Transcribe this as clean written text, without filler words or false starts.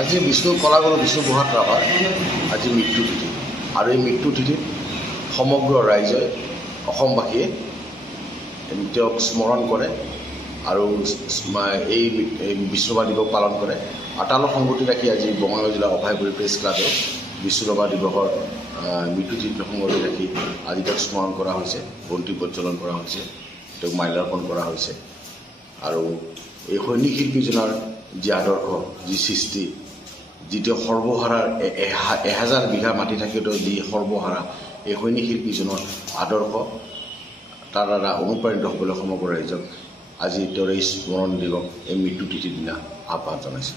আজি বিষ্ণু কলাগুৰু বিষ্ণু প্ৰসাদ ৰাভাৰ আজি মৃত্যু তিথি আৰু এই মৃত্যু তিথিত সমগ্ৰ ৰাইজে অসমবাসীয়ে তেওঁক স্মৰণ কৰে আৰু এই বিষ্ণুৰাভা দিৱস পালন কৰে। আটালত সংগতি ৰাখি আজি বঙাইগাঁও জিলা অভয়পুৰী প্ৰেছ ক্লাবে বিষ্ণুৰাভা দিৱসৰ মৃত্যু তিথি সংগতি ৰাখি আজি তেওঁক স্মৰণ কৰা হৈছে, বন্তি প্ৰজ্বলন কৰা হৈছে, তেওঁক মাল্যাৰ্পণ কৰা হৈছে আৰু এই সৈনিক শিল্পীজনৰ যি আদৰ্শ, যি সৃষ্টি, যিটো সৰ্বহাৰা 1000 বিঘা মাটি থাকিলেও যি সৰ্বহাৰা এই সৈনিক শিল্পীজনৰ আদৰ্শ তাৰ দ্বাৰা অনুপ্ৰাণিত হ'বলৈ সমগ্ৰ ৰাইজক আজি তেওঁৰ এই স্মৰণ দিৱস এই মৃত্যু তিথিৰ দিনা আহ্বান জনাইছে।